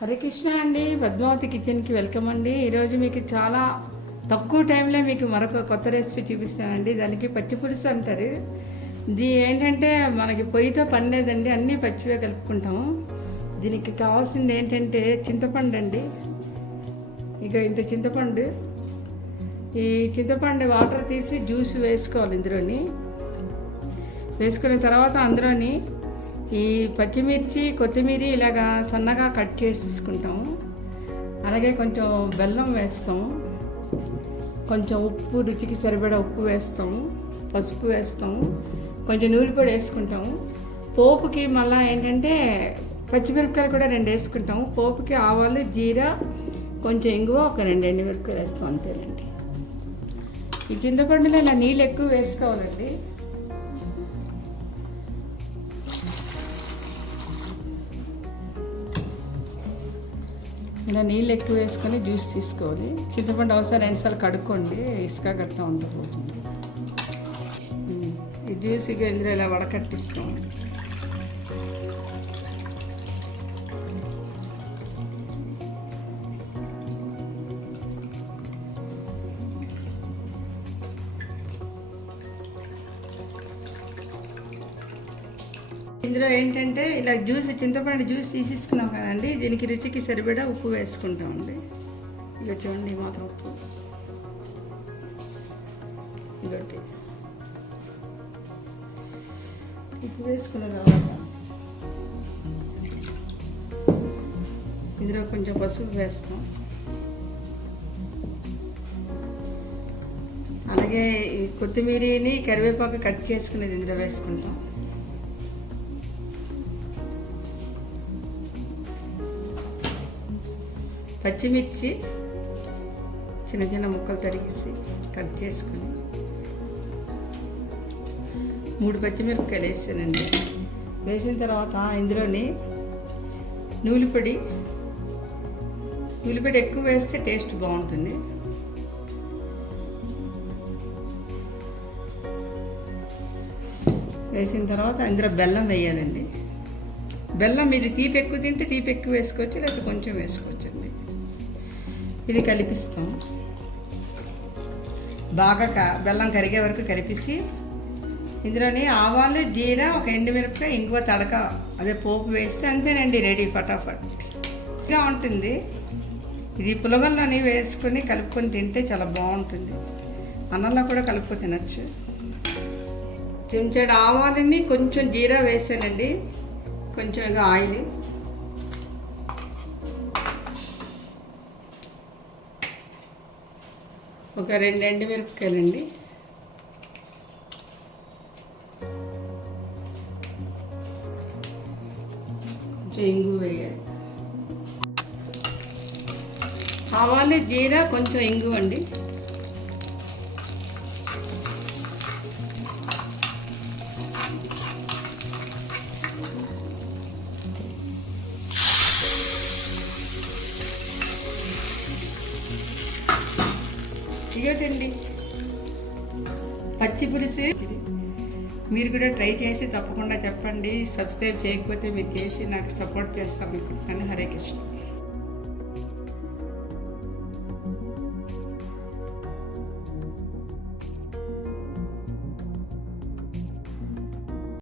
హరే కృష్ణ అండి. పద్మావతి కిచెన్కి వెల్కమ్ అండి. ఈరోజు మీకు చాలా తక్కువ టైంలో మీకు మరొక కొత్త రెసిపీ చూపిస్తానండి. దానికి పచ్చి పులుసు అంటారు. ఇది ఏంటంటే మనకి పొయ్యితో పని లేదండి, అన్నీ పచ్చివే కలుపుకుంటాము. దీనికి కావాల్సింది ఏంటంటే చింతపండు అండి. ఇక ఇంత చింతపండు, ఈ చింతపండు వాటర్ తీసి జ్యూస్ వేసుకోవాలి. ఇందులోని వేసుకున్న తర్వాత అందులోని ఈ పచ్చిమిర్చి, కొత్తిమీర ఇలాగా సన్నగా కట్ చేసేసుకుంటాము. అలాగే కొంచెం బెల్లం వేస్తాము, కొంచెం ఉప్పు, రుచికి సరిపడా ఉప్పు వేస్తాము, పసుపు వేస్తాము, కొంచెం నూనెపొడి వేసుకుంటాము. పోపుకి మళ్ళీ ఏంటంటే పచ్చిమిరపకాయలు కూడా 2 వేసుకుంటాము. పోపుకి ఆవాలు, జీరా, కొంచెం ఇంగువ, ఒక 2 ఎండుమిరపకాయలు వేస్తాం, అంతేనండి. ఈ చింతపండులో ఇలా నీళ్ళు ఎక్కువ వేసుకోవాలండి. ఇలా నీళ్ళు ఎక్కువ వేసుకొని జ్యూస్ తీసుకోవాలి. చింతపండు అవసరం 2 సార్లు కడుక్కోండి, ఇసుక కడతా ఉండబోతుంది. ఈ జ్యూస్ ఇక ఇందులో ఇలా వడకట్టిస్తాం. ఇందులో ఏంటంటే ఇలా జ్యూస్, చింతపండు జ్యూస్ తీసేసుకున్నాం కదండి, దీనికి రుచికి సరిపడా ఉప్పు వేసుకుంటామండి. ఇక చూడండి, మాత్రం ఉప్పు ఇంకోటి ఉప్పు వేసుకున్న తర్వాత ఇందులో కొంచెం పసుపు వేస్తాం. అలాగే ఈ కొత్తిమీరని, కరివేపాకు కట్ చేసుకునేది ఇందులో వేసుకుంటాం. పచ్చిమిర్చి చిన్న చిన్న ముక్కలు తరిగేసి కట్ చేసుకుని 3 పచ్చిమిరపకాయలు వేసానండి. వేసిన తర్వాత ఇందులోని నూనెపొడి ఎక్కువ వేస్తే టేస్ట్ బాగుంటుంది. వేసిన తర్వాత ఇందులో బెల్లం వేయాలండి. బెల్లం మీరు తీపి ఎక్కువ తింటే తీపి ఎక్కువ వేసుకోవచ్చు, లేకపోతే కొంచెం వేసుకోవచ్చండి. ఇది కలిపిస్తాం బాగా. బెల్లం కరిగే వరకు కలిపేసి ఇందులోని ఆవాలు, జీరా, ఒక ఎండుమిరపకాయ, ఇంగువ తడక, అదే పోపు వేస్తే అంతేనండి, రెడీ, ఫటాఫట్. ఇలా ఉంటుంది. ఇది పులగంలోని వేసుకొని కలుపుకొని తింటే చాలా బాగుంటుంది. అన్నంలో కూడా కలుపుకొని తినచ్చు. చెంచాడు ఆవాలని, కొంచెం జీరా వేసానండి, కొంచెం ఇక ఆయిల్, ఒక 2 ఎండుమిరపకాయలండి, కొంచెం ఇంగు వేయాలి. ఆవాలు, జీరా, కొంచెం ఇంగు అండి. ఇదేంటండి పచ్చి పులుసు. మీరు కూడా ట్రై చేసి తప్పకుండా చెప్పండి. సబ్స్క్రైబ్ చేయకపోతే మీరు చేసి నాకు సపోర్ట్ చేస్తారనుకుంటున్నాను. హరే కృష్ణ.